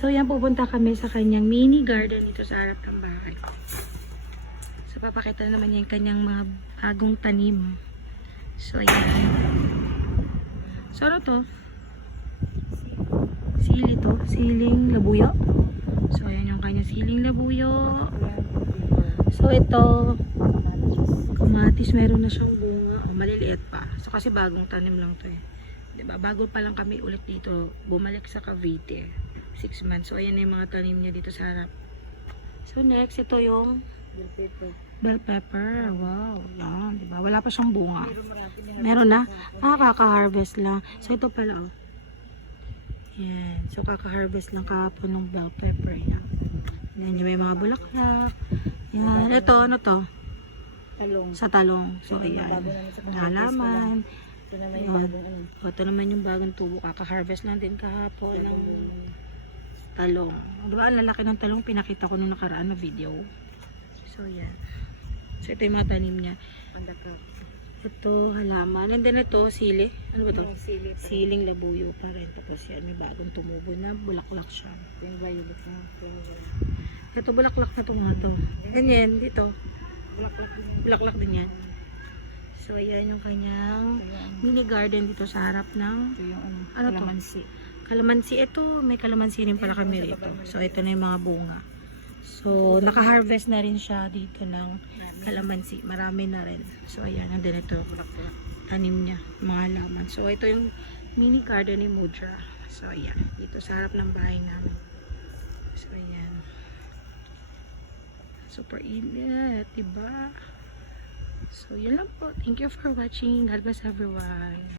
So, yan, pupunta kami sa kanyang mini garden dito sa harap ng bahay. So, papakita na naman niya yung kanyang mga bagong tanim. So, ayan. So, ano to? Sili to. Siling labuyo. So, ayan yung kanyang siling labuyo. So, ito, kamatis, meron na siyang bunga. O, maliliit pa. So, kasi bagong tanim lang to eh. Diba? Bago pa lang kami ulit dito, bumalik sa Cavite. 6 months. So, ayan na yung mga tanim niya dito sa harap. So, next, ito yung bell pepper. Wow. Yan. Diba? Wala pa siyang bunga. Meron na. Kaka-harvest lang. So, ito pala, oh. Yan. So, kaka-harvest lang kahapon ng bell pepper. Yan. Yan yung may mga bulaklak. Yan. Ito, ano to? Talong. Sa talong. So, ayan. Halaman. Ito naman yung bagong ano. Ito naman yung bagong tubo. Kaka-harvest lang din kahapon ng talong. Diba, ang lalaki ng talong, pinakita ko nung nakaraan na video. So, yan. So, ito yung mga tanim niya. Pandaka. Ito, halaman. And then ito, sili. Ano ba ito? Yung sili. Siling labuyo pa rin. Tapos yan, may bagong tumubo na bulaklak siya. Yung violet na. Ito, bulaklak na ito mga to. Ganyan, dito. Bulaklak din. Bulaklak din yan. So, ayan yung kanyang mini garden dito sa harap ng Ito yung ano to? kalamansi. Kalamansi. Ito, may kalamansi rin pala kami rito. So, ito na yung mga bunga. So, naka-harvest na rin siya dito ng kalamansi. Marami na rin. So, ayan. Nandun ito. Tanim niya. Mga halaman. So, ito yung mini garden ni Mudra. So, ayan. Dito sa harap ng bahay namin. So, ayan. Super init. Diba? So, yun lang po. Thank you for watching. God bless everyone.